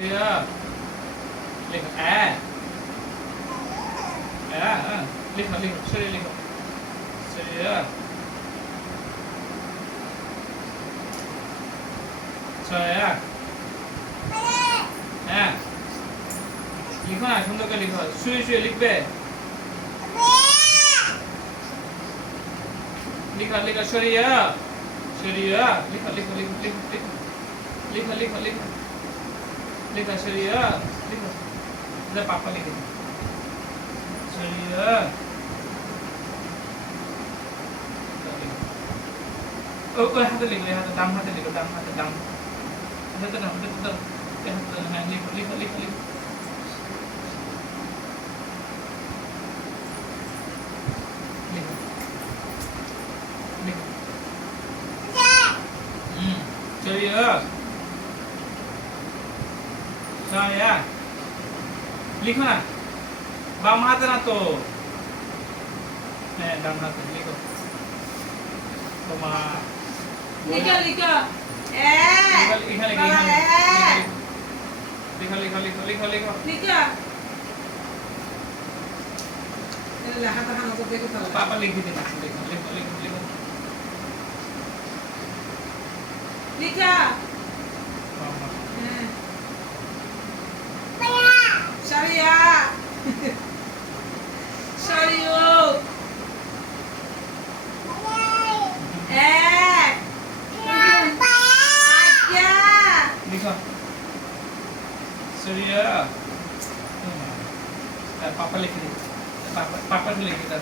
Chưa? Linh hoạt linh hoạt sorry linh hoạt chưa? sorry লিখো না সুন্দর করে লিখো শুয়ে শুয়ে লিখবে লিখো লিখো সরিয়া সরিয়া লিখো লিখো লিখো লিখো লিখো লিখো লিখো लिखा शरीर लिखो इधर पापा लिखे शरीर ओ हाथ लिखो हाथ दाम हाथ लिखो दाम हाथ दाम हाथ दाम हाथ दाम हाथ हाँ लिखो लिखो लिखो लिखो लिखो लिखो शरीर या लिखो ना बाम हाथ ना तो दाम हाथ लिखो लिखो लिखो लिखो लिखो लिखो लिखो लिखो लिखो लिखो हाथ हाथ को देखो पापा लिख दे लिखो लिखो लिखो लिखो लिखो Sharia. Shario. लिखो सूर्य पापा लिख दे पापा से लिख दे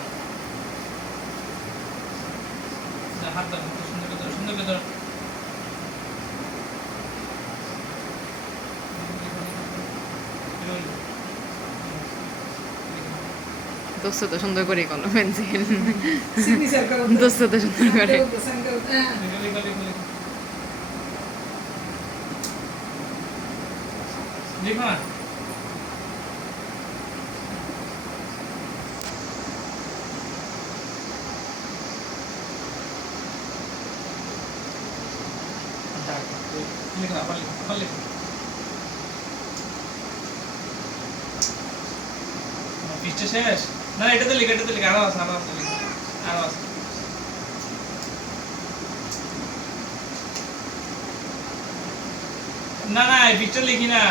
हाथ दो सुंदर कर दो দোস্ত তো সুন্দর করে কোনো পেন্সিল সিগনেচার করো দোস্ত তো সুন্দর করে लिखो ना लिखो अपन लिखो पीछे शेष ना এটাতে লিখো আরো আছে লিখো আরো আছে না না এই পিকচার লিখি না